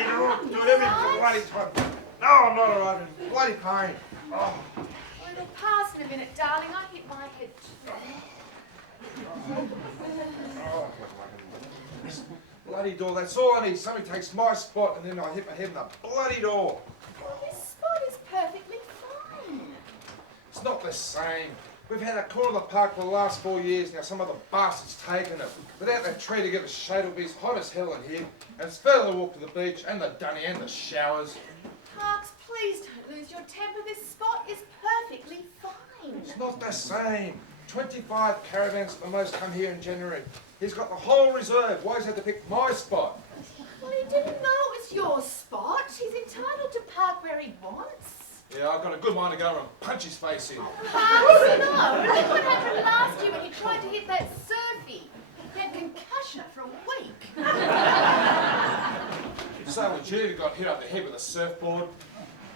you do it every bloody time. No, I'm not alright. I'm bloody pain. Oh. Well, it'll pass in a minute, darling. I hit my head too. Oh. Bloody door, that's all I need. Somebody takes my spot and then I hit my head in the bloody door. Well, this spot is perfectly fine. It's not the same. We've had a corner of the park for the last 4 years now. Some other bastard's taken it. Without that tree to give us shade, it'll be as hot as hell in here. And it's further to walk to the beach and the dunny and the showers. Parks, please don't lose your temper. This spot is perfectly fine. It's not the same. 25 caravans at the most come here in January. He's got the whole reserve. Why has he had to pick my spot? Well, he didn't know it was your spot. He's entitled to park where he wants. Yeah, I've got a good mind to go and punch his face in. Parks, no. Look what happened last year when he tried to hit that surfy. He had concussion for a week. So would you got hit up the head with a surfboard?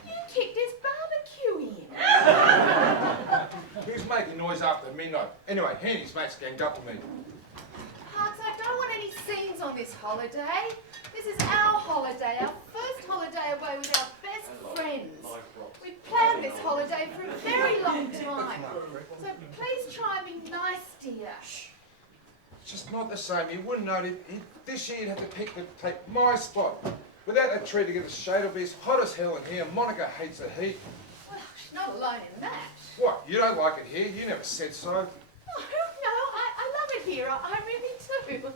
You kicked his barbecue in. He was making noise after midnight. Anyway, he and his mates ganged up on me. Parks, I don't want any scenes on this holiday. This is our holiday, our first holiday away with our best friends. We've planned this holiday for a very long time. So please try and be nice, dear. It's just not the same. He wouldn't know it. This year he'd have to take my spot. Without that tree to give us shade, it'll be as hot as hell in here. Monica hates the heat. Well, she's not alone in that. What? You don't like it here? You never said so. No, I love it here. I really do.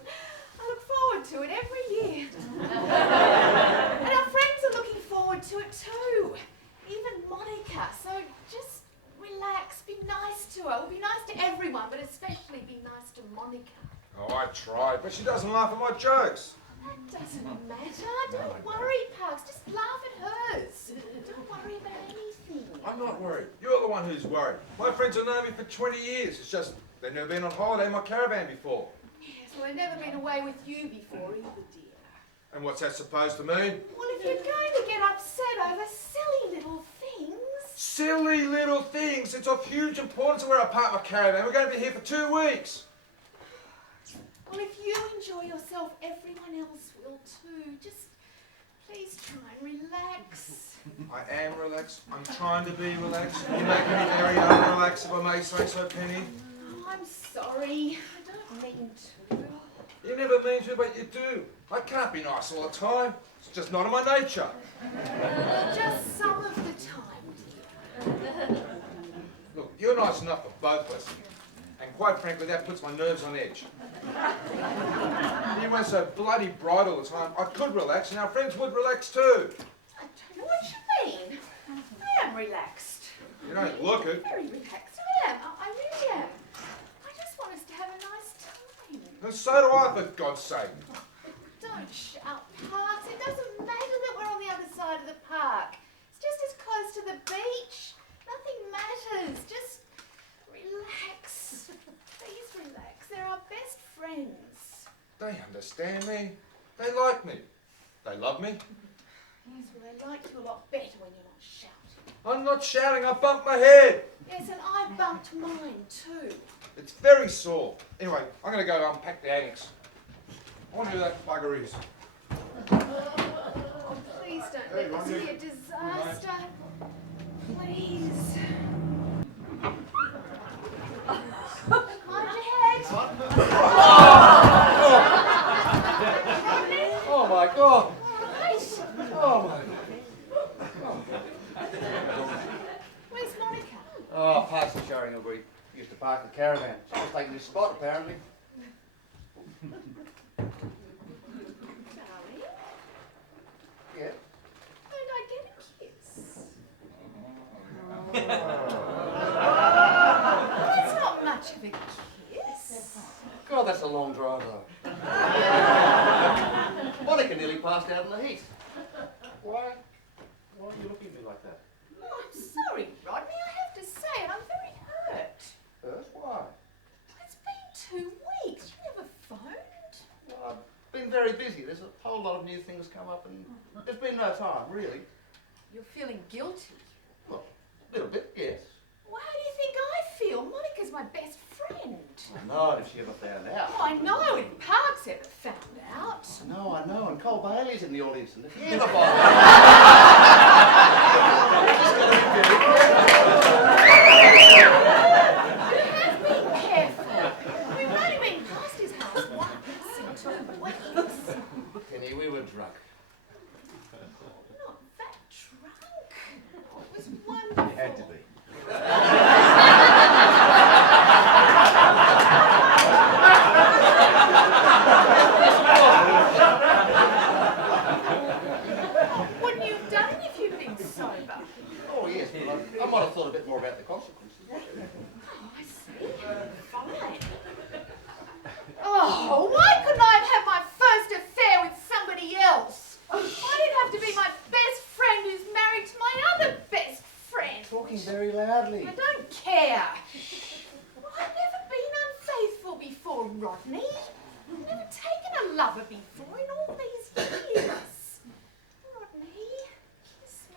I look forward to it every year. And our friends are looking forward to it too. Even Monica. So just relax, be nice to her. Well, be nice to everyone, but especially be nice to Monica. Oh, I tried, but she doesn't laugh at my jokes. That doesn't matter. Don't worry, Parks. Just laugh at hers. Don't worry about anything. I'm not worried. You're the one who's worried. My friends have known me for 20 years. It's just they've never been on holiday in my caravan before. Yes, well, I've never been away with you before either, dear. And what's that supposed to mean? Well, if you're going to get upset over silly little things... Silly little things. It's of huge importance where I park my caravan. We're going to be here for 2 weeks. Well, if you enjoy yourself, everyone else will too. Just please try and relax. I am relaxed. I'm trying to be relaxed. You're making me very unrelaxed, if I may say so, Penny. Oh, I'm sorry. I don't mean to. You never mean to, but you do. I can't be nice all the time. It's just not in my nature. Just some of the time, dear. Look, you're nice enough for both of us. And quite frankly, that puts my nerves on edge. You went so bloody bright all the time. I could relax, and our friends would relax too. I don't know what you mean. I am relaxed. You don't look it. Very relaxed. I am. I really am. I just want us to have a nice time. And so do I, for God's sake. Don't shout, Parks. It doesn't matter that we're on the other side of the park. It's just as close to the beach. Nothing matters. Just relax. Please relax. They're our best friends. They understand me. They like me. They love me. Yes, well, they like you a lot better when you're not shouting. I'm not shouting. I bumped my head. Yes, and I bumped mine too. It's very sore. Anyway, I'm going to go unpack the annex. I wonder who that bugger is. Oh, please don't let this be a disaster. Please. Mind your head. Oh my God! Right. Oh my! Where's Monica? Oh, Parks and showing her where he used to park the caravan. She's just taking his spot apparently. Darling, Yeah. don't I get a kiss? That's not much of a kiss. God, that's a long drive though. Monica nearly passed out in the heat. Why are you looking at me like that? Oh, I'm sorry, Rodney. I have to say it. I'm very hurt. First, why? It's been 2 weeks. You never phoned. Well, I've been very busy. There's a whole lot of new things come up and there's been no time, really. You're feeling guilty. Well, a little bit, yes. Well, how do you think I feel? Monica's my best friend. Not if she ever found out. Oh, I know, if Parks ever found out. I know, and Cole Bailey's in the audience, and if he ever finds Be careful. We've only been past his house once in 2 weeks. Penny, we were drunk. Not that drunk. Oh, it was wonderful. It had to be. Wouldn't you have done if you'd been sober? Oh, yes, but I might have thought a bit more about the consequences. Oh, I see. Fine. Oh, why couldn't I have had my first affair with somebody else? Why did it have to be my best friend who's married to my other best friend? Talking very loudly. I don't care. I've never been unfaithful before, Rodney. I've never taken a lover before in all these years. Rodney, kiss me.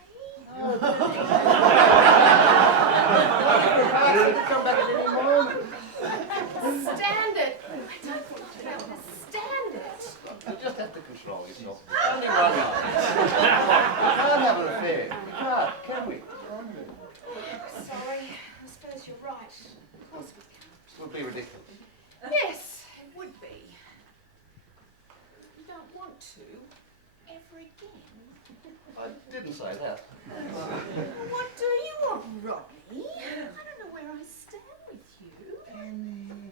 Come back at any moment. Stand it. I don't think you understand it. You just have to control yourself. Only one night. We can't have an affair. We can't, can we? Sorry. I suppose you're right. Of course we can. It would be ridiculous. Yes, it would be. You don't want to ever again. I didn't say that. What do you want, Rodney? I don't know where I stand with you. Penny.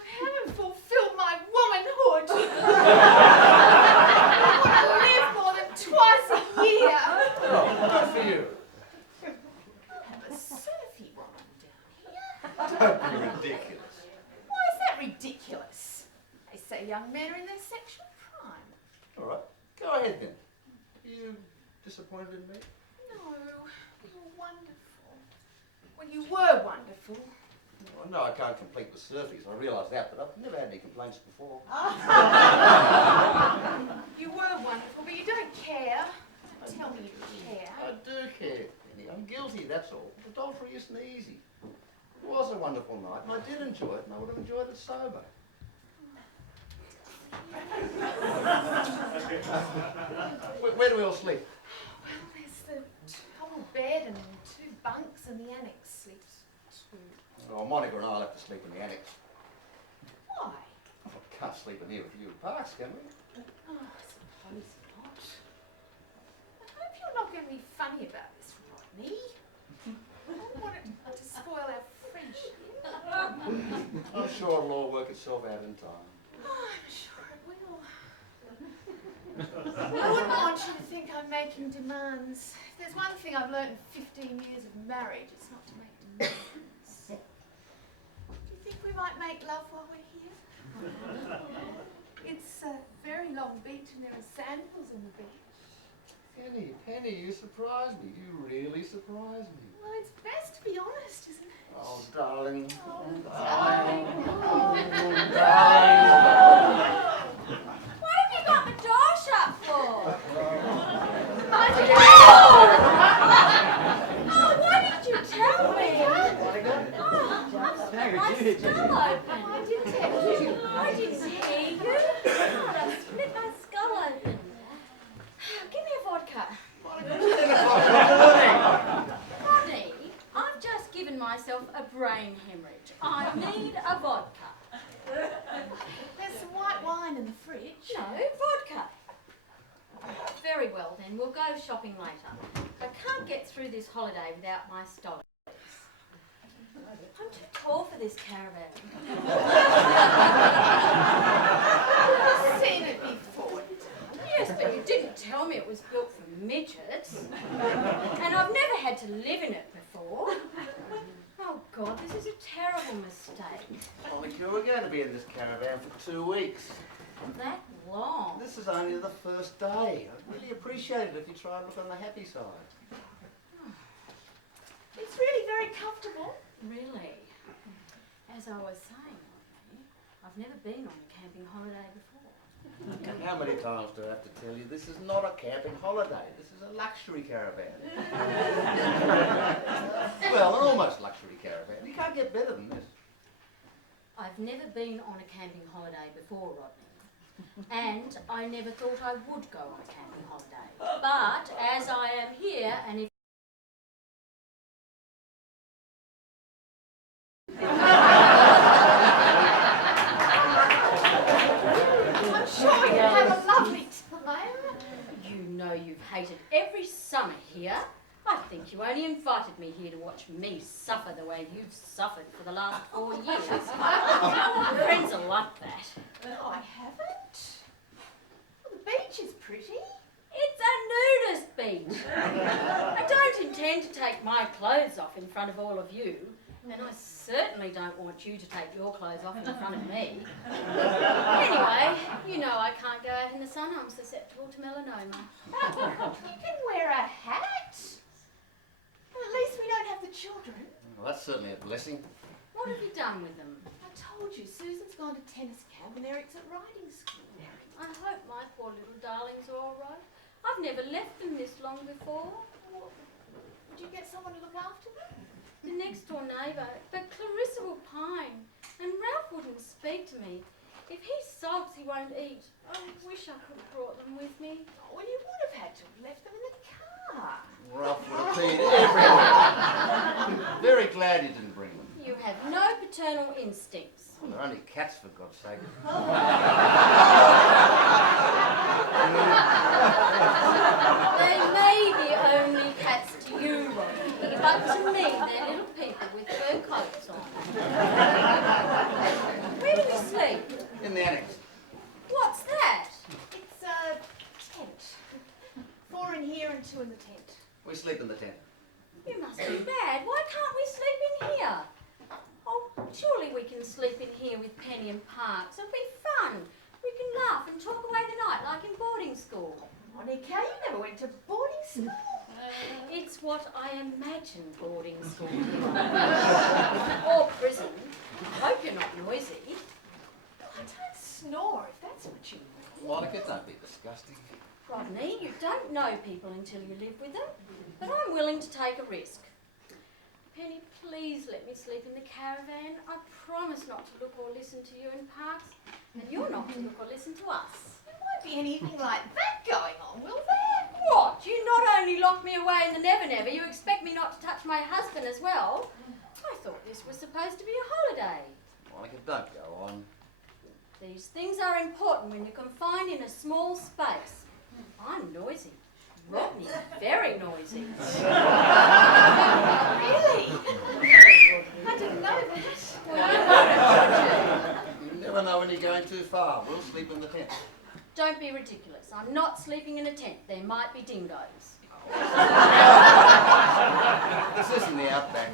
I haven't fulfilled my womanhood. I want to live more than twice a year. Oh, good for you. I'll have a surfy woman down here. Don't be ridiculous. Why is that ridiculous? They say young men are in their sexual prime. All right, go ahead then. Are you disappointed in me? No, you were wonderful. Well, you were wonderful. Well, no, I can't complete the surface. I realise that, but I've never had any complaints before. You were wonderful, but you don't care. Don't tell me you care. I do care, Penny. I'm guilty, that's all. Adultery isn't easy. It was a wonderful night, and I did enjoy it, and I would have enjoyed it sober. Where do we all sleep? Well, there's the double bed and 2 bunks, and the annex sleeps 2. Oh, Monica and I'll have to sleep in the annex. Why? Oh, we can't sleep in here with you Parks, can we? Oh, I suppose not. I hope you're not going to be funny about this, Rodney. I don't want it to spoil our friendship. I'm sure it'll all work itself out in time. Oh, I'm sure it will. I wouldn't want you to think I'm making demands. If there's one thing I've learned in 15 years of marriage, it's not to make demands. Do you think we might make love while we're here? It's a very long beach and there are sandals on the beach. Penny, you surprise me. You really surprise me. Well, it's best to be honest, isn't it? Oh, darling. Oh, darling. What have you got the door shut for? Oh, why didn't you tell me? My skull open. I did tell you. I didn't hear you. God, I split my skull open. Give me a vodka. Rodney, I've just given myself a brain hemorrhage. I need a vodka. There's some white wine in the fridge. No, vodka. Very well then, we'll go shopping later. I can't get through this holiday without my stollies. I'm too tall for this caravan. I've seen it before. Yes, but you didn't tell me it was built for midgets. And I've never had to live in it before. Oh God, this is a terrible mistake. Monica, we're going to be in this caravan for 2 weeks. That long. This is only the first day. I'd really appreciate it if you try and look on the happy side. It's really very comfortable. Really? As I was saying, Rodney, I've never been on a camping holiday before. How many times do I have to tell you this is not a camping holiday? This is a luxury caravan. Well, an almost luxury caravan. You can't get better than this. I've never been on a camping holiday before, Rodney. And I never thought I would go on a camping holiday. But as I am here, and if I'm sure you'll have a lovely time. you know you've hated every summer here, I think you only invited me here to watch me suffer the way you've suffered for the last 4 years. Friends are like that. No, I haven't. Well, the beach is pretty. It's a nudist beach. I don't intend to take my clothes off in front of all of you, and I certainly don't want you to take your clothes off in front of me. Anyway, you know I can't go out in the sun. I'm susceptible to melanoma. You can wear a hat. Well, at least we don't have the children. Well, that's certainly a blessing. What have you done with them? I told you, Susan's gone to tennis camp and Eric's at riding school. I hope my poor little darlings are all right. I've never left them this long before. Would you get someone to look after them? The next door neighbour, but Clarissa will pine, and Ralph wouldn't speak to me. If he sulks, he won't eat. I wish I could have brought them with me. Well, you would have had to have left them in the car. Ralph would have peed everywhere. Very glad you didn't bring them. You have no paternal instincts. Well, they're only cats, for God's sake. They may be only cats to you, Rodney, but to me they're little people with fur coats on. Where do we sleep? In the annex. What's that? It's a tent. 4 in here and 2 in the tent. We sleep in the tent. You must be mad. Why can't we sleep in here? Oh, surely we can sleep in here with Penny and Parks. It'll be fun. We can laugh and talk away the night like in boarding school. Monica, you never went to boarding school. It's what I imagine boarding school to be like. Or prison. I hope you're not noisy. I don't snore, if that's what you mean. Monica, don't be disgusting. Rodney, you don't know people until you live with them, but I'm willing to take a risk. Penny, please let me sleep in the caravan. I promise not to look or listen to you in Parks, and you're not to look or listen to us. There won't be anything like that going on, will there? What? You not only lock me away in the Never Never, you expect me not to touch my husband as well? I thought this was supposed to be a holiday. Monica, don't go on. These things are important when you're confined in a small space. I'm noisy. Rodney's very noisy. Really? I didn't know that. Well, You never know when you're going too far. We'll sleep in the tent. don't be ridiculous. I'm not sleeping in a tent. There might be dingoes. This isn't the outback.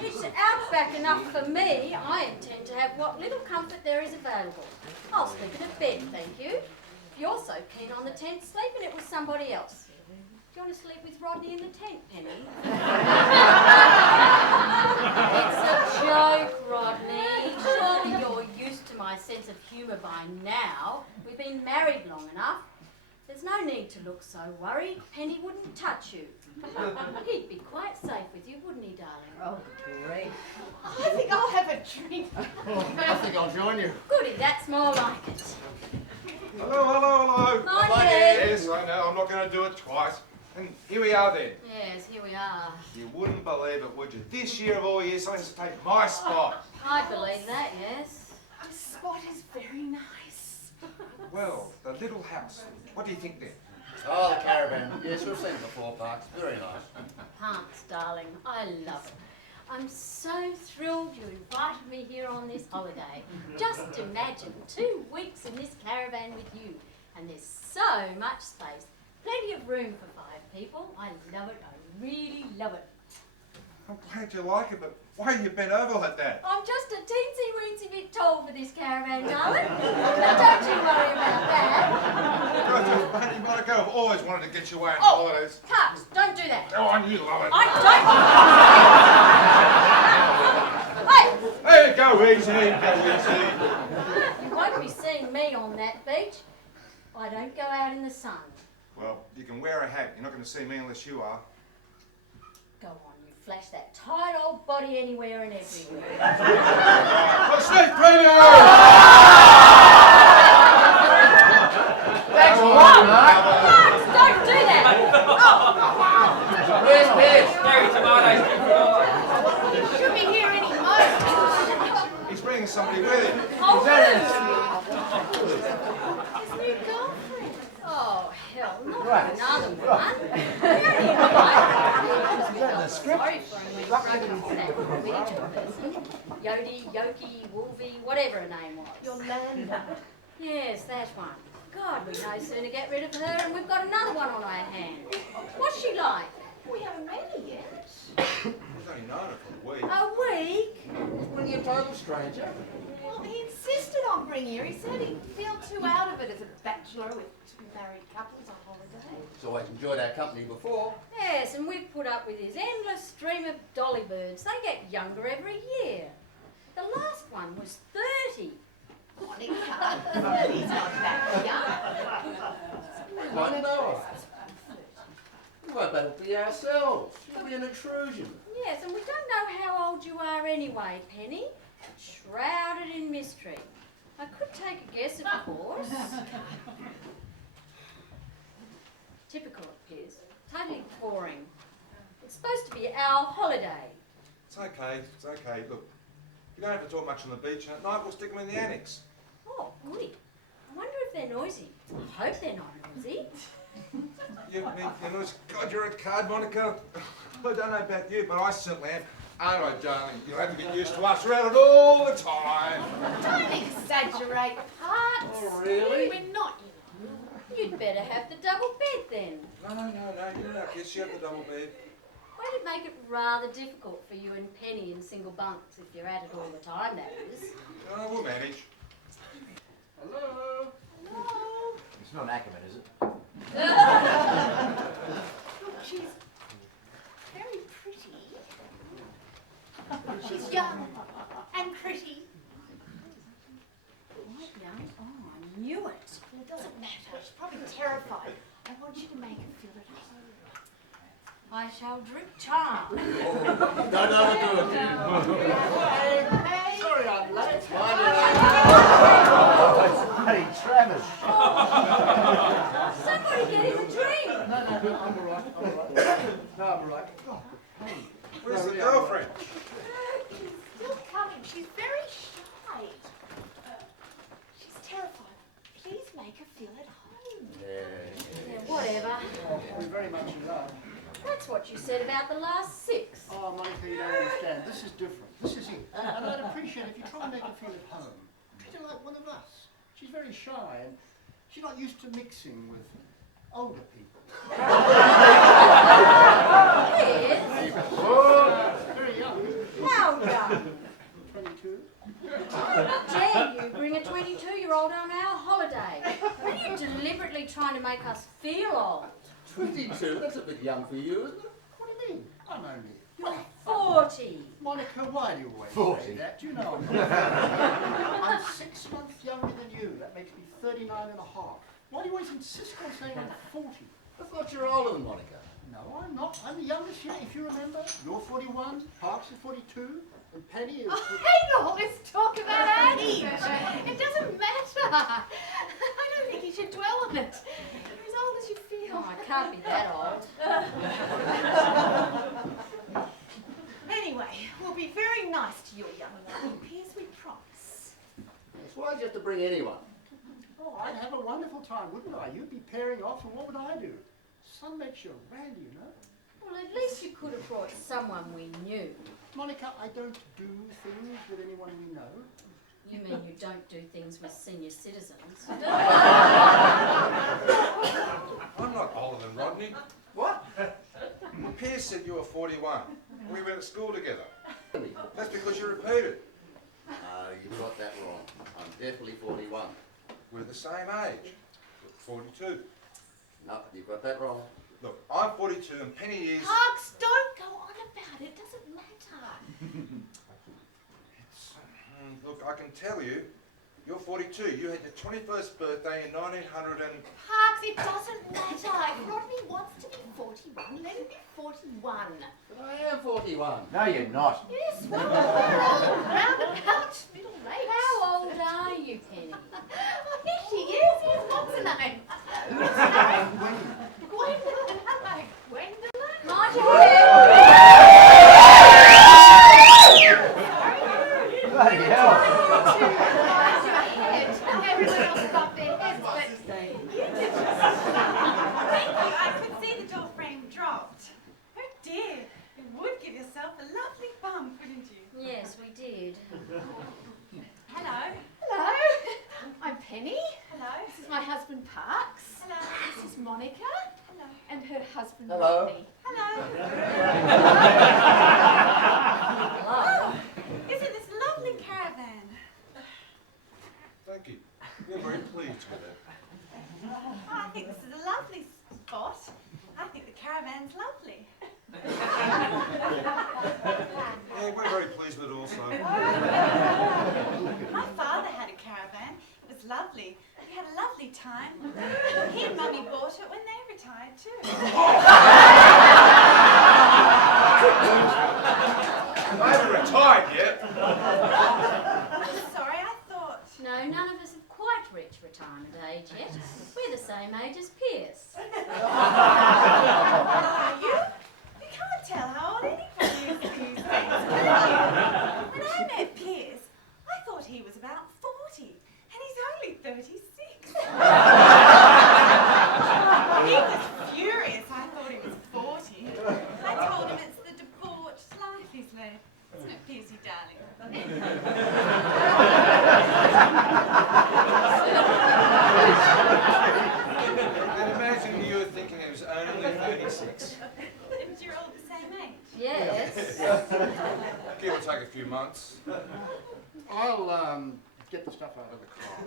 It's outback enough for me. I intend to have what little comfort there is available. I'll sleep in a bed, thank you. If you're so keen on the tent, sleep in it with somebody else. Do you want to sleep with Rodney in the tent, Penny? It's a joke, Rodney. Surely you're used to my sense of humour by now. We've been married long enough. There's no need to look so worried. Penny wouldn't touch you. He'd be quite safe with you, wouldn't he, darling? Oh, great. I think I'll have a drink. I think I'll join you. Goody, that's more like it. Hello, hello, hello. Mind Bye, you. Yes, I know, I'm not going to do it twice. And here we are then. Yes, here we are. You wouldn't believe it, would you? This year of all years, someone's to take my spot. I believe that, yes. The spot is very nice. Well, the little house. What do you think then? Oh, the caravan. Yes, we've seen it before, Parks. Very nice. Parks, darling, I love it. I'm so thrilled you invited me here on this holiday. Just imagine 2 weeks in this caravan with you. And there's so much space. Plenty of room for 5 people. I love it. I really love it. I'm glad you like it, but why are you bent over like that? I'm just a teensy-weensy bit tall for this caravan, darling. But don't you worry about that. Bloody Monica, I've always wanted to get you away on Oh. holidays. Parks, don't do that. Go on, you love it. I Hey, go easy, go easy. don't! You won't be seeing me on that beach. I don't go out in the sun. Well, you can wear a hat. You're not going to see me unless you are. Go on, you flash that tight old body anywhere and everywhere. Oh, Steve Peter! Thanks a lot, Mark. Marks, don't do that! Where's Piers? He should be here any moment. He's bringing somebody with him. Oh, His new girlfriend. oh, hell, not Right. another one. Sorry for him when he broke into that Norwegian person. Yodi, Yoki, Wolvie, whatever her name was. Yolanda. Yes, that one. God, we no sooner get rid of her and we've got another one on our hands. What's she like? We haven't met her yet. He's only known her for a week. A week? Bring you a total stranger. Well, he insisted on bringing her. He said he'd feel too out of it as a bachelor with two married couples on holiday. He's always enjoyed our company before. Yes, and we've put up with his endless stream of dolly birds. They get younger every year. The last one was 30. Monica, he's not that young. One hour. Well, that'll be ourselves. It'll be an intrusion. Yes, and we don't know how old you are anyway, Penny. Shrouded in mystery. I could take a guess, of course. Typical of Piers. Totally boring. It's supposed to be our holiday. It's okay, it's okay. Look, you don't have to talk much on the beach, and at night we'll stick them in the annex. Oh, goody. I wonder if they're noisy. I hope they're not noisy. You know, God, you're a card, Monica. I don't know about you, but I certainly am. Aren't I, darling? You'll have to get used to us around it all the time. Don't exaggerate, Parts. Oh, really? We're not, You'd better have the double bed then. No, you know, yes, you have the double bed. Well, it'd make it rather difficult for you and Penny in single bunks if you're at it all the time, that is. Oh, we'll manage. Hello? Hello. It's not Ackerman, is it? Look, she's very pretty. She's young and pretty. Quite young? Oh, I knew it. Well, it doesn't matter. She's probably terrified. I want you to make her feel at home. I shall drip charm. Don't overdo it. Hey. Sorry I'm late. Hey, Travis. Somebody get him a drink. No, I'm all right. No, I'm all right. Oh, hey. Where's the No, really, I'm all right. girlfriend? She's still coming. She's very shy. She's terrified. Please make her feel at home. Yeah, whatever. Oh, we're very much in love. That's what you said about the last 6. Oh, Monica, you don't understand. This is different. This is it. And I'd appreciate if you try and make her feel at home. Treat her like one of us. She's very shy and she's not used to mixing with older people. Yes? Very young. How young? 22. How dare you bring a 22-year-old on our holiday? Are you deliberately trying to make us feel old? 22? That's a bit young for you, isn't it? What do you mean? I'm only... You're 40. Monica, why do you always 40. say that? Do you know I'm 6 months younger than you. That makes me 39 and a half. Why do you always insist on saying I'm 40? I thought you were older than Monica. No, I'm not. I'm the youngest here, if you remember. You're 41, Parks is 42, and Penny is... Oh, hang on. Let's talk about age. It doesn't matter. I don't think you should dwell on it. You're as old as you feel. Oh, I can't be that old. Anyway, we'll be very nice to your young lady, Piers, we promise. Yes, why'd you have to bring anyone? Oh, I'd have a wonderful time, wouldn't I? You'd be pairing off, and what would I do? Sun makes you randy, you know. Well, at least you could have brought someone we knew. Monica, I don't do things with anyone we know. You mean you don't do things with senior citizens? I'm not older than Rodney. What? Piers said you were 41. We went to school together. That's because you repeated. No, you got that wrong. I'm definitely 41. We're the same age. 42. No, you got that wrong. Look, I'm 42 and Penny is... Parks, don't go on about it. It doesn't matter. Look, I can tell you, You're 42. You had your 21st birthday in 1900 and... Parks, it doesn't matter. If Rodney wants to be 41, let him be 41. But I am 41. No, you're not. Yes, well, we're all roundabout middle late. How old are you, Penny? Oh, here she is. Here's what's her name? What's her name? Gwendolyn. Hello, Gwendolyn. Mind your head. Bloody hell. Mind your head. Everyone else got their heads, but you didn't. Thank you. I could see the door frame dropped. Oh dear. You would give yourself a lovely bump, wouldn't you? Yes, we did. Hello. Hello. I'm Penny. Hello. This is my husband, Parks. Hello. This is Monica. Hello. And her husband, Hello. Rodney. Hello. Hello. Isn't this a lovely caravan? Thank you. We're very pleased with it. Oh, I think this is a lovely spot. I think the caravan's lovely. Yeah, we're very pleased with it also. My father had a caravan. It was lovely. We had a lovely time. He and Mummy bought it when they retired too. I haven't retired yet. Sorry, I thought. No, none of us have quite reached retirement age yet. We're the same age as Pierce. Are you? You can't tell how old anybody is these days, can you? When I met Piers, I thought he was about 40, and he's only 36. He was furious. I thought he was 40. I told him it's the debauched life he's led. Isn't it, Piersy, darling? And imagine you were thinking it was only 36. And you're all the same age. Yes. Give or take a few months. I'll get the stuff out of the car.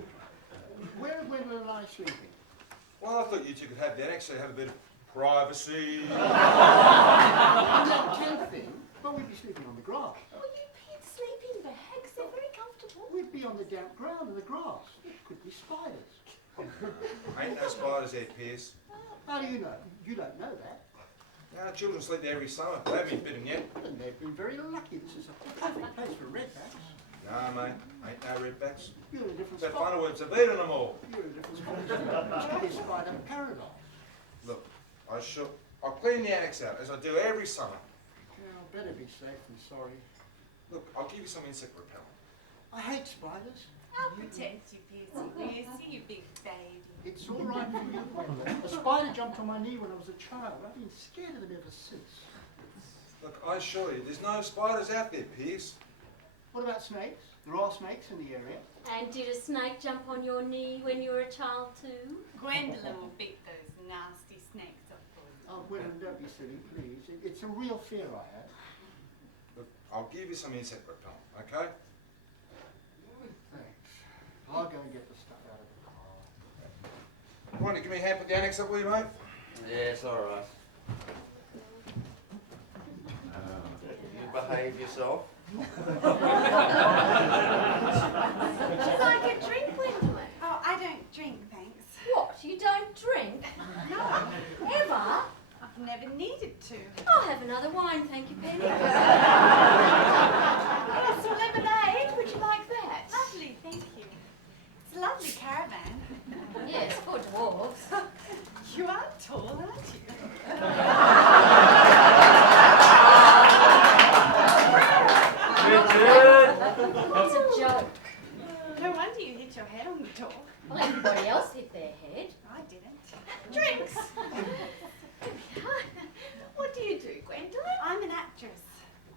Where are Gwendolyn and I sleeping? Well, I thought you two could have the annex so you have a bit of privacy. I'm not tempting, but we'd be sleeping on the grass. Well, you picked sleeping bags. They're very comfortable. We'd be on the damp ground in the grass. It could be spiders. Ain't no spiders there, Pierce. How do you know? You don't know that. Our children sleep there every summer. They haven't been bitten yet. And they've been very lucky. This is a perfect place for redbacks. Nah, mate. Ain't no redbacks. You're in a different That spot. final words have eaten them all. You're in a different spot. It should be a spider paradise. Look, I'll clean the annex out, as I do every summer. Now, better be safe than sorry. Look, I'll give you some insect repellent. I hate spiders. I'll protect you, Piersy. You big baby. It's all right for you, Gwendolyn. A spider jumped on my knee when I was a child. I've been scared of them ever since. Look, I assure you, there's no spiders out there, Pierce. What about snakes? There are snakes in the area. And did a snake jump on your knee when you were a child too? Gwendolyn will beat those nasty snakes up for you. Oh, Gwendolyn, don't be silly, please. It's a real fear I have. Look, I'll give you some insect repellent, okay? Thanks. I'll go and get the stuff out of the car. You want to give me a hand with the annex up, will you, mate? Yes, all right. You behave yourself. Would you like a drink, Gwendolyn? Oh, I don't drink, thanks. What, you don't drink? No, Ever? I've never needed to. I'll have another wine, thank you, Penny. Yes, some lemonade. Would you like that? Lovely, thank you. It's a lovely caravan. Yes, for dwarves. You are tall, aren't you? It's a joke. No wonder you hit your head on the door. Well, everybody else hit their head. I didn't. Drinks. What do you do, Gwendolyn? I'm an actress.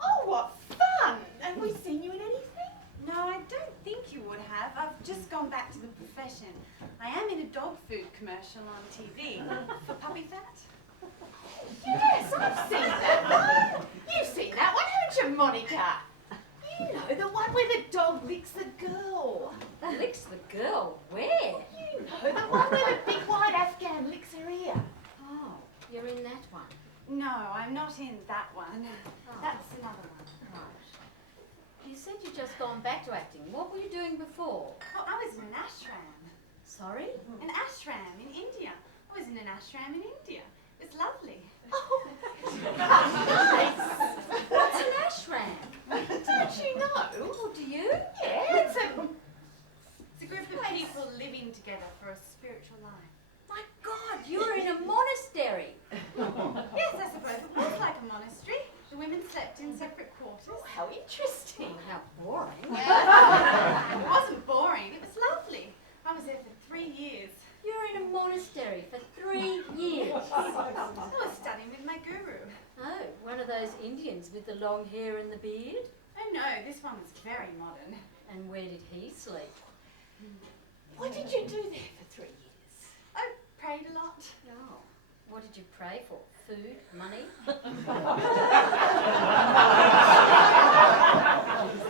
Oh, what fun! Have we seen you in anything? No, I don't think you would have. I've just gone back to the profession. I am in a dog food commercial on TV for puppy fat. Yes, I've seen that one. You've seen that one, haven't you, Monica? You know, the one where the dog licks the girl. Licks the girl. Where? You know, the one where the big white Afghan licks her ear. Oh, you're in that one. No, I'm not in that one. Oh. That's another one. Right. you said you'd just gone back to acting. What were you doing before? Oh, I was in an ashram. Sorry? An ashram in India. I was in an ashram in India. It was lovely. Oh, Nice. What's an ashram? don't you know? Oh, do you? Yeah, it's It's a group of people living together for a spiritual life. My God, you're in a monastery. Yes, I suppose it was like a monastery. The women slept in separate quarters. Oh, how interesting. Oh, how boring. It wasn't boring. It was lovely. I was there for 3 years. You're in a monastery for 3 years. I was studying with my guru. Oh, one of those Indians with the long hair and the beard? Oh no, this one was very modern. And where did he sleep? What did you do there for 3 years? I prayed a lot. Oh, what did you pray for? Food? Money?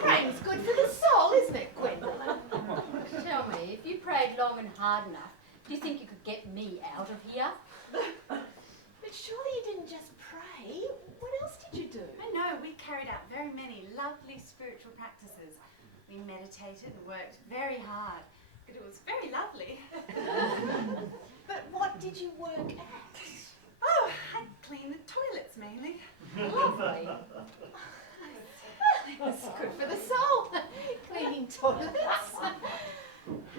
Praying's good for the soul, isn't it, Gwendolyn? Tell me, if you prayed long and hard enough, do you think you could get me out of here? But surely you didn't just pray. What else did you do? I know, we carried out very many lovely spiritual practices. We meditated and worked very hard, but it was very lovely. But what did you work at? Oh, I cleaned the toilets mainly. Lovely. It was good for the soul. Cleaning toilets. How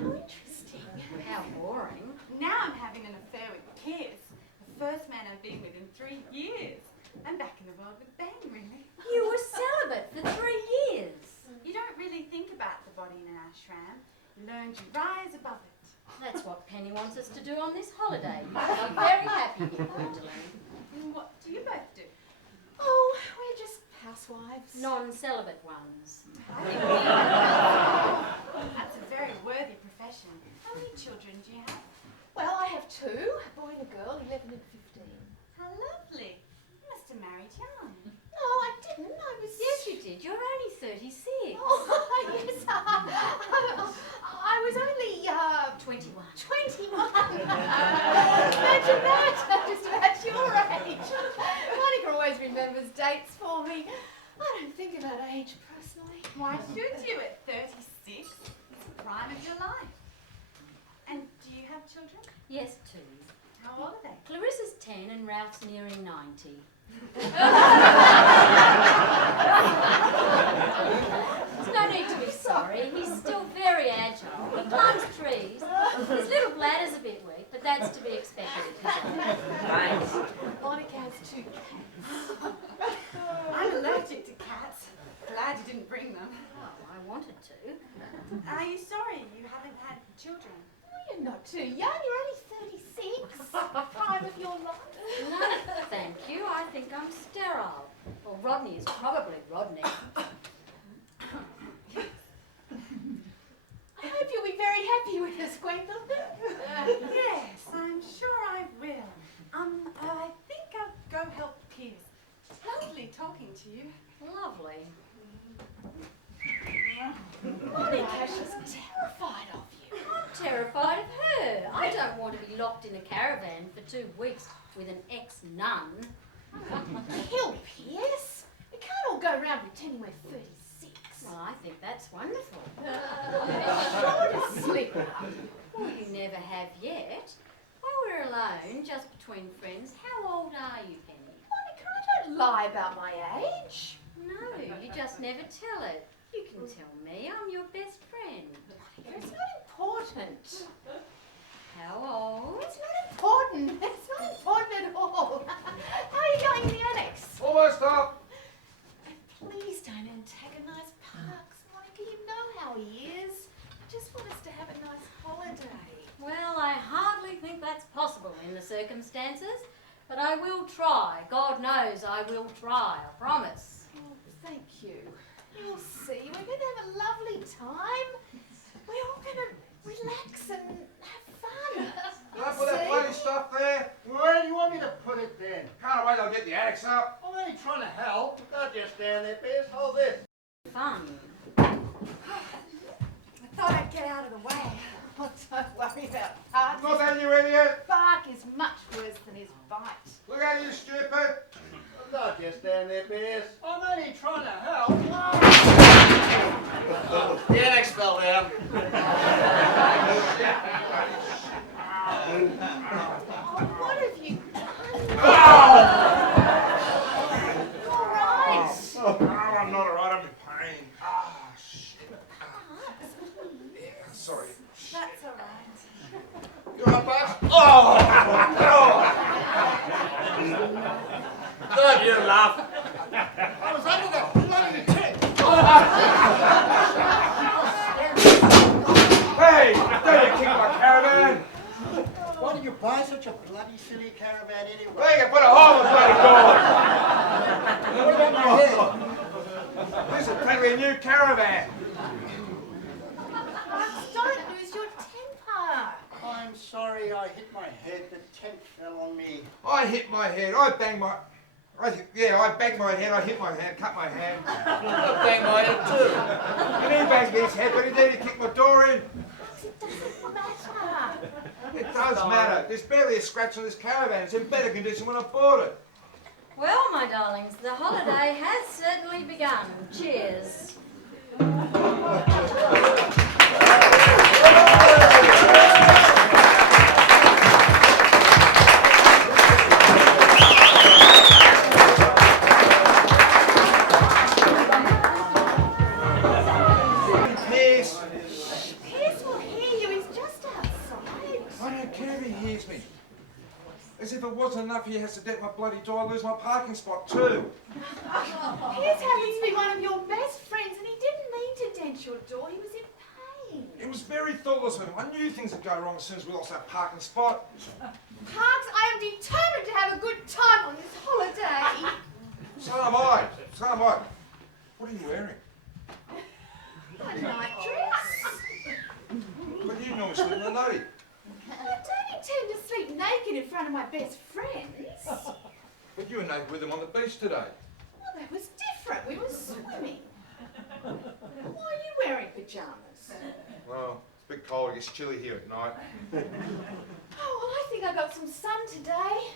interesting. How boring. Now I'm having an affair with Piers, the first man I've been with in 3 years. I'm back in the world with Ben, really. You were celibate for 3 years. You don't really think about the body in an ashram. You learn to rise above it. That's what Penny wants us to do on this holiday. I'm very happy here, Gwendolyn. And what do you both do? Oh, we're just housewives. Non-celibate ones. That's a very worthy profession. How many children do you have? Well, I have 2, a boy and a girl, 11 and 15. How lovely. You must have married young. No, I didn't. I was... Yes, you did. You're only 36. Oh, yes. I was only, 21. 21. Imagine that. Just about your age. Monica always remembers dates for me. I don't think about age personally. Why should you at 36? It's the prime of your life. And do you have children? Yes, 2. How old are they? Clarissa's 10 and Ralph's nearing 90. There's no need to be sorry. He's still very agile. He climbs trees. His little bladder's a bit weak, but that's to be expected at his age. Monica has 2 cats. I'm allergic to cats. Glad you didn't bring them. Oh, I wanted to. Are you sorry you haven't had children? Oh, you're not too young. You're only 36. Prime of your life. No, thank you. I think I'm sterile. Well, Rodney is probably Rodney. I hope you'll be very happy with us, Gwendolyn. Yes, I'm sure I will. I think I'll go help Piers. Lovely talking to you. Lovely. Monica, she's terrified of you. I'm terrified of her. I don't want to be locked in a caravan for 2 weeks with an ex-nun. Kill Pierce. We can't all go around pretending we're 36. Well, I think that's wonderful. Sure to slip up. Well, you never have yet. While we're alone, just between friends, how old are you, Penny? Monica, I don't lie about my age. No, you just never tell it. You can tell me. I'm your best friend. Monica, it's not important. How old? It's not important. It's not important at all. How are you going in the annex? Almost up. Please don't antagonise Parks, Monica. You know how he is. I just want us to have a nice holiday. Well, I hardly think that's possible in the circumstances, but I will try. God knows I will try, I promise. Oh, thank you. You'll see. We're going to have a lovely time. We're all going to relax and have fun. Can I put that bloody stuff there? Where do you want me to put it then? Can't wait till I get the annex up. I'm only trying to help. Don't just stand there, Piers. Hold this. Fun. I thought I'd get out of the way. Oh, don't worry about Parks. Look at you, idiot! Bark is much worse than his bite. Look at you, stupid! Don't just stand there, Pierce. I'm only trying to help. The annex fell down. Oh, what have you done? You all right? Oh, I'm not alright, I'm in pain. Ah, shit. Yeah, sorry. That's all right. You alright, Bugs? Don't you laugh. I was under that bloody tent. Hey, don't you kick my caravan! Why did you buy such a bloody silly caravan anyway? Well, you can put a hole in the bloody door! What about my head? This is practically a new caravan. Parks, don't lose your temper. I'm sorry I hit my head. The tent fell on me. I hit my head, I banged my head, I hit my hand, cut my hand. I banged my head too. And he banged his head, but he nearly kicked my door in. It doesn't matter. It does matter. There's barely a scratch on this caravan. It's in better condition when I bought it. Well, my darlings, the holiday has certainly begun. Cheers. Pierce, Pierce will hear you. He's just outside. I don't care if he hears me. As if it wasn't enough, he has to dent my bloody door. I lose my parking spot too. Pierce happens to be one of your best friends, and he didn't mean to dent your door. He was in pain. It was very thoughtless of him. I knew things would go wrong as soon as we lost our parking spot. Parks, I am determined to have a good time on this holiday. So am I. So am I. What are you wearing? A night dress. But you normally sleep in the nutty. I don't intend to sleep naked in front of my best friends. But you were naked with him on the beach today. Well, that was different. We were swimming. Why are you wearing pyjamas? Well, it's a bit cold. It gets chilly here at night. Oh, well, I think I got some sun today.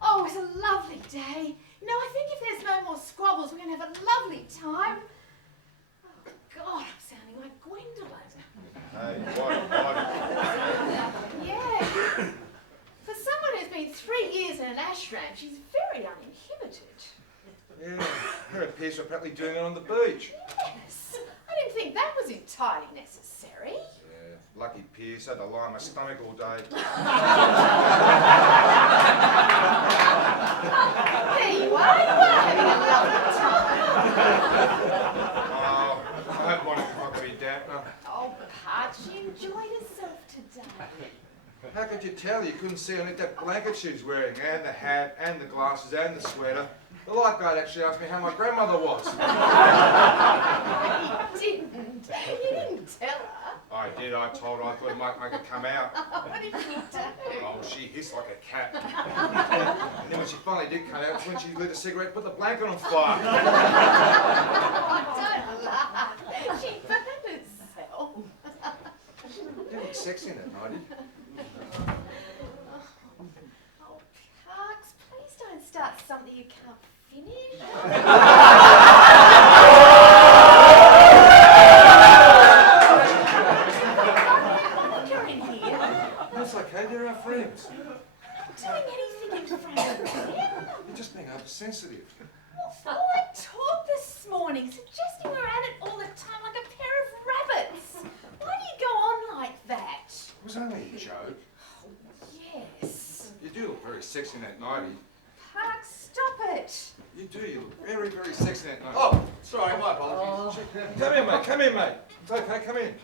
Oh, it's a lovely day. You know, I think if there's no more squabbles, we're going to have a lovely time. Oh, God, I'm sounding like Gwendolyn. Hey, what? Yeah. For someone who's been 3 years in an ashram, she's very uninhibited. Yeah, her and Pierce were apparently doing it on the beach. Yes. I didn't think that was entirely necessary. Yeah, lucky Pierce. I had to lie on my stomach all day. There you are having a lovely time. Oh, I hope Monica's not going to be dampener. Oh, Parks, she enjoyed herself today. How could you tell? You couldn't see underneath that blanket she was wearing, and the hat, and the glasses, and the sweater. The lifeguard actually asked me how my grandmother was. You didn't tell her. I did. I told her. I thought it might make her come out. What did she do? Oh, she hissed like a cat. And then when she finally did come out, it's when she lit a cigarette, put the blanket on fire. Oh, don't laugh. She burned herself. You look sexy in that nightie. Oh, Parks, please don't start something you can't finish. Monica in here. That's okay. They're our friends. I'm not doing anything in front of them. You're just being oversensitive. All that talk this morning, suggesting we're at it all the time like a pair of rabbits. Why do you go on like that? It was only a joke. Yes. You do look very sexy in that nightie. Parks, stop it. You do. You look very, very sexy in that nightie. Oh, sorry, my apologies. Come in, mate. Come in, mate. It's okay. Come in.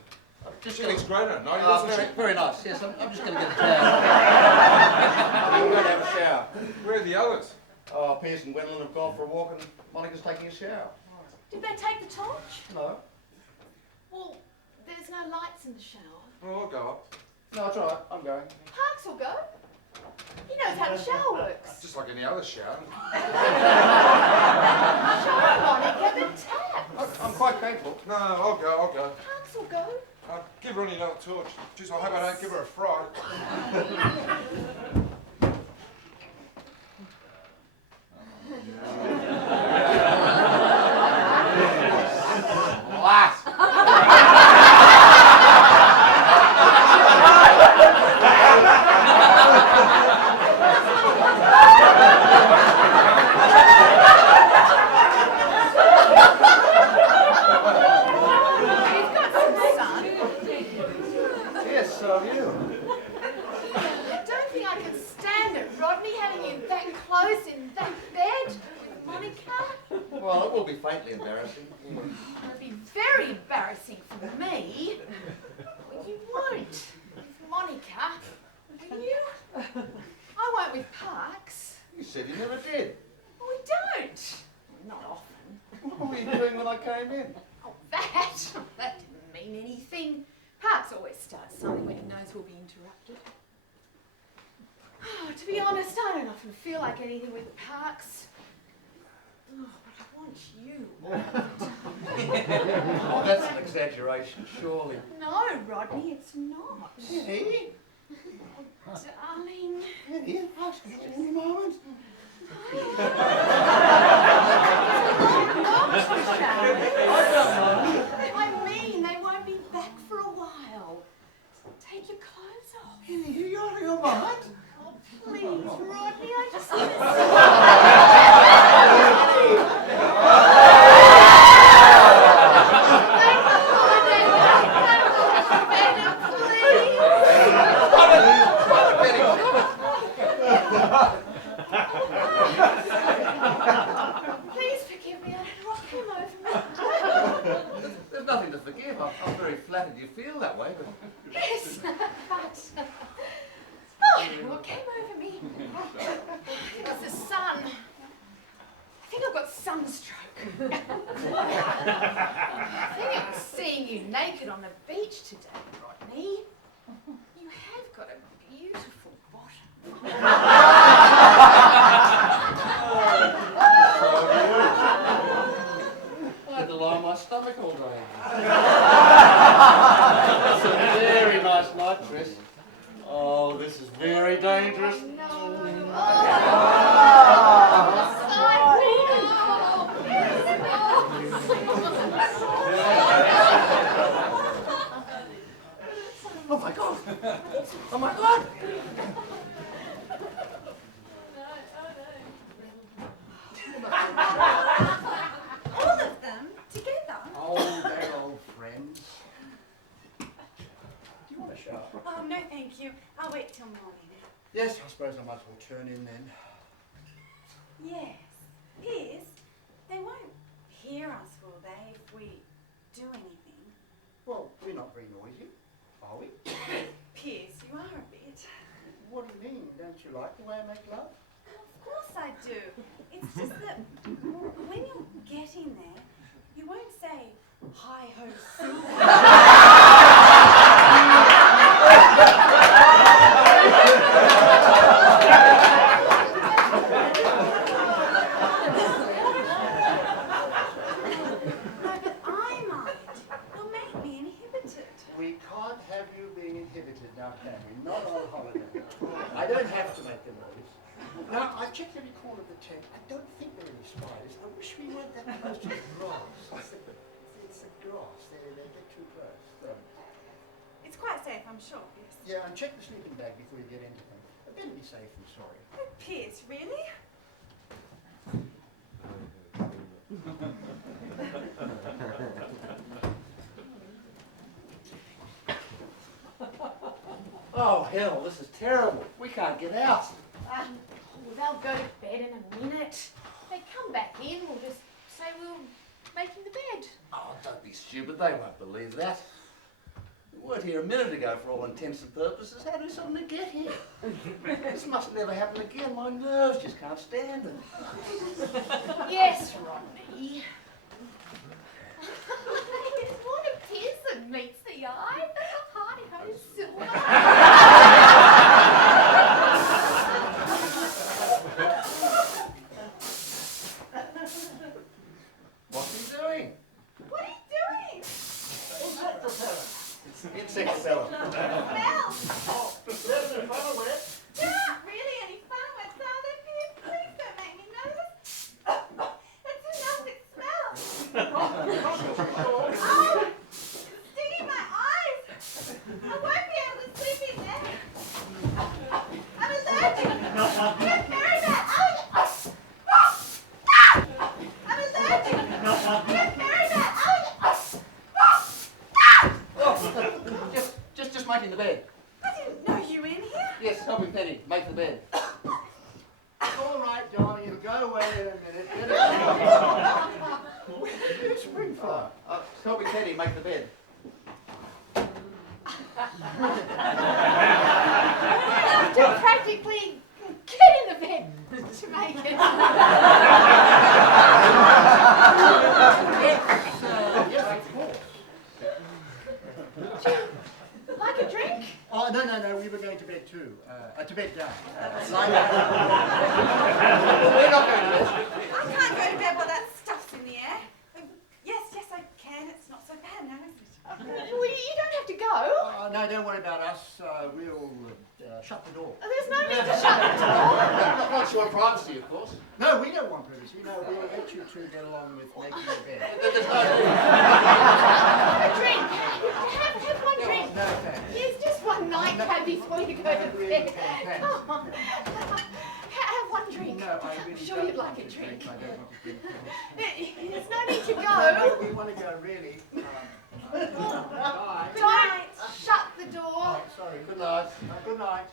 Just She looks great in that nightie, Oh, doesn't very, she? very nice. Yes, I'm just going to get a towel. I'm going to have a shower. Where are the others? Oh, Pierce and Gwendolyn have gone for a walk and Monica's taking a shower. Did they take the torch? No. Well, there's no lights in the shower. Oh, I'll go up. No, it's all right. I'm going. Parks will go. He knows how the shower works. Just like any other shower. Show Monica the tap. I'm quite capable. No, I'll go. Parks will go. Give Ronnie another torch. Jeez, I hope I don't give her a fright. What? You've got some sun. Yes, so have you. I don't think I can stand it, Rodney, having you that close in that bed with Monica. Well, it will be faintly embarrassing. It'll be very embarrassing for me. Well, you won't with Monica, will you? I won't with Parks. You said you never did. Well, we don't. Not often. What were you doing when I came in? Oh, that? That didn't mean anything. Parks always starts something when he knows we'll be interrupted. Oh, to be honest, I don't often feel like anything with Parks. Oh, but I want you all the time. Oh, that's an exaggeration, surely. No, Rodney, it's not. Penny? Darling. Penny, I'll speak to you in a moment. I mean, they won't be back for a while. Take your clothes off. Penny, you're out of your mind? Oh, please, Rodney, I just want to Please forgive me, I had a rock came over me. There's nothing to forgive. I'm very flattered you feel that way, but Yes, but... Oh, what came over me? I think it's the sun. I think I've got sunstroke. I think it was seeing you naked on the beach today, Rodney. You have got a beautiful bottom. I had to lie on my stomach all day. That's a very nice night dress. Oh, this is very dangerous. Oh my God! Oh my God! All of them together. Oh, they're old friends. Do you want a shower? Oh, no, thank you. I'll wait till morning. Yes, I suppose I might as well turn in then. Yes. Piers, they won't hear us, will they, if we do anything? Well, we're not very noisy, are we? Piers, you are a bit. What do you mean? Don't you like the way I make love? Of course I do. It's just that when you get in there, you won't say, hi ho, Sue. No, but I might. You'll make me inhibited. We can't have you being inhibited now, can we? Not on holiday. I don't have to make the noise. Now, I've checked every corner of the tent. I don't think there are any spiders. I wish we weren't that close to the grass. It's the grass. They get too close. It's quite safe, I'm sure, Piers. Yeah, and check the sleeping bag before you get into them. I better be safe than sorry. Oh, Piers, really? Oh hell, this is terrible. We can't get out. Oh, they'll go to bed in a minute. They come back in, we'll just say we're making the bed. Oh, don't be stupid. They won't believe that. We weren't here a minute ago for all intents and purposes. How did we suddenly get here? This must never happen again. My nerves just can't stand it. Yes, Rodney. What a pierce that meets the eye. Hardy ho, silver. What's he doing? What are you doing? What's that propeller? Smells. Oh, there's no fun with it. There aren't really any fireworks, are there, Piers? Please don't make me nervous. That's enough, it smells. Oh, it's stinging my eyes. I won't be able to sleep in there. I'm allergic. Get very bad. I'm allergic. Get very bad. Just making the bed. I didn't know you were in here. Yes, helping Penny make the bed. All right, darling, it'll go away in a minute. Get it? Where did you spring from? Helping Penny make the bed. have to practically get in the bed to make it. Yes, of course. Like a drink? Oh, no, we were going to bed too. To bed down. We're not going to bed. I can't go to bed while that stuff's in the air. Yes, I can. It's not so bad now, is it? Well, you don't have to go. No, don't worry about us. We'll shut the door. There's no need to shut the door. Not sure privacy, of course. No, we don't want privacy. No, we'll let you two get along with making the bed. There's no... A drink. Have one drink. No, thanks. Yes, just one nightcap before you go to bed. Thanks. Come on. Have one drink. No, I really I'm sure don't you'd like want a to drink. I don't want to drink. There's no need to No, go. we want to go, really. Bye. Don't shut the door. Oh, sorry. Good night. Good night.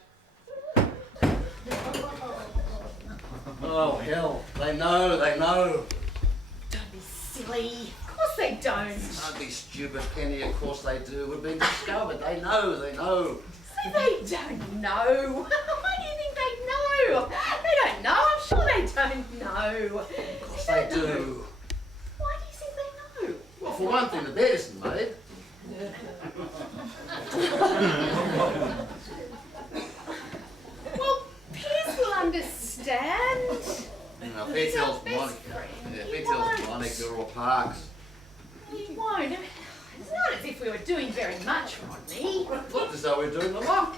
Oh, hell. They know. Don't be silly. Of course they don't. Don't be stupid, Penny. Of course they do. We've been discovered. They know. See, they don't know. Why do you think they know? They don't know. I'm sure they don't know. Of course they do. Why do you think they know? Well, for one thing, the bed isn't made. Well, Piers will understand. Now, if he He's our tells best Monica, friend. if He he tells won't. Monica or Parks, He won't. It's not as if we were doing very much, Rodney. it looked as though we're doing a lot.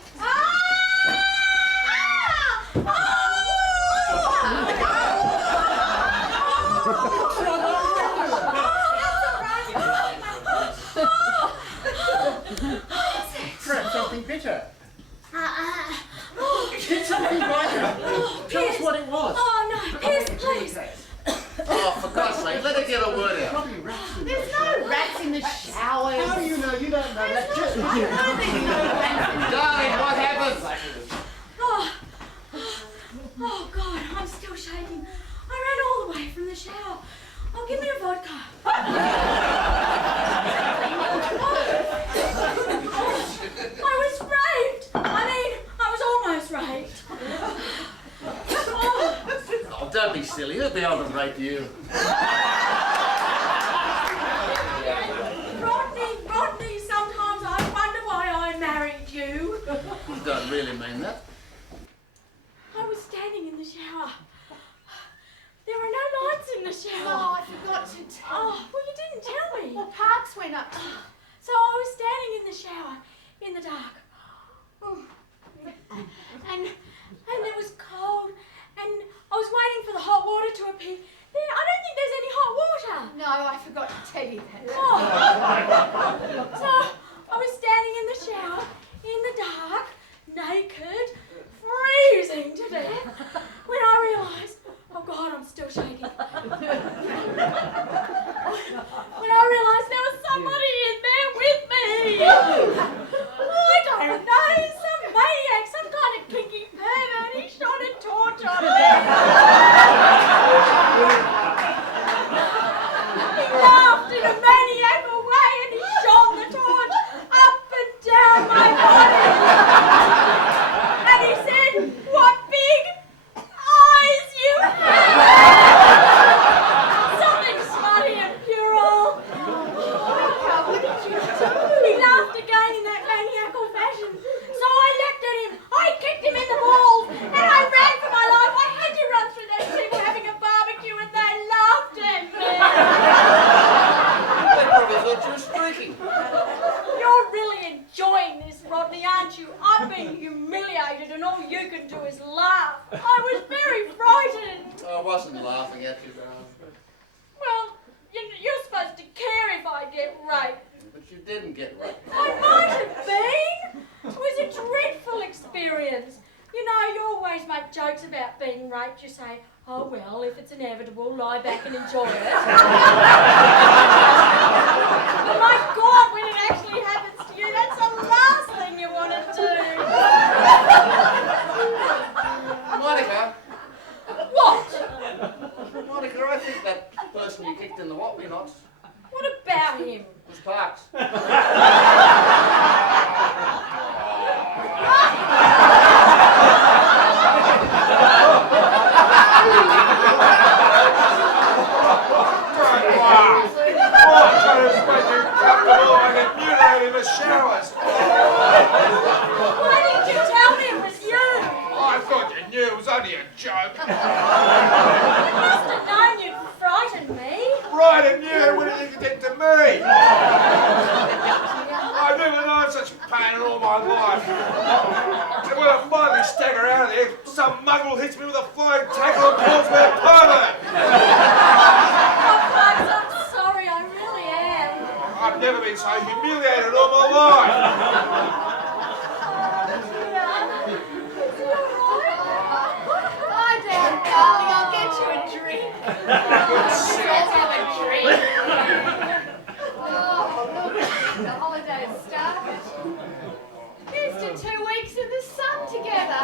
Perhaps something bitter. Oh, Get something brighter. Tell us what it was. oh no, Piers, please. Oh, for God's sake, let her get a word out. Probably rats in There's no rats in the showers. How do you know? You don't know. That's just I know there's no rats in the Darling, what happened? Oh, oh God, I'm still shaking. I ran all the way from the shower. Oh, give me a vodka. I was raped. I was almost raped. Oh, Oh, don't be silly. He'll be able to rape you. Rodney, sometimes I wonder why I married you. You don't really mean that. I was standing in the shower. There were no lights in the shower. Oh, I forgot to tell. Oh, well, you didn't tell me. Well, Parks went up. So I was standing in the shower in the dark. And it was cold and I was waiting for the hot water to appear. I don't think there's any hot water. No, I forgot to tell you that. Oh. So I was standing in the shower in the dark, naked, freezing to death when I realised, oh God, I'm still shaking. When I realised there was somebody in there with me. I don't know, some maniac, some kind of kinky pervert. He shone a torch on me. He laughed in a maniacal way and he shone the torch wasn't laughing at you, darling. Well, you're supposed to care if I get raped. But you didn't get raped. I might have been. It was a dreadful experience. You know, you always make jokes about being raped. You say, oh, well, if it's inevitable, lie back and enjoy it. But my God, when it actually happens to you, that's the last thing you want to do. Monica, What? Monica, I think that person you kicked in the what-me-nots What about him? was Parks. In the showers. Why didn't you tell me it was you? I thought you knew it was only a joke. I must have known you'd frighten me. Right, and you, what do you think you did to me? I've never known such pain in all my life. And when I finally stagger out of there, some muggle hits me with a flying tackle and pulls me apart. I'm sorry, I really am. I've never been so humiliated all my life. Lie down, darling. I'll get you a drink. Let's have a drink. Oh, look, the holiday's started. Here's to 2 weeks in the sun together.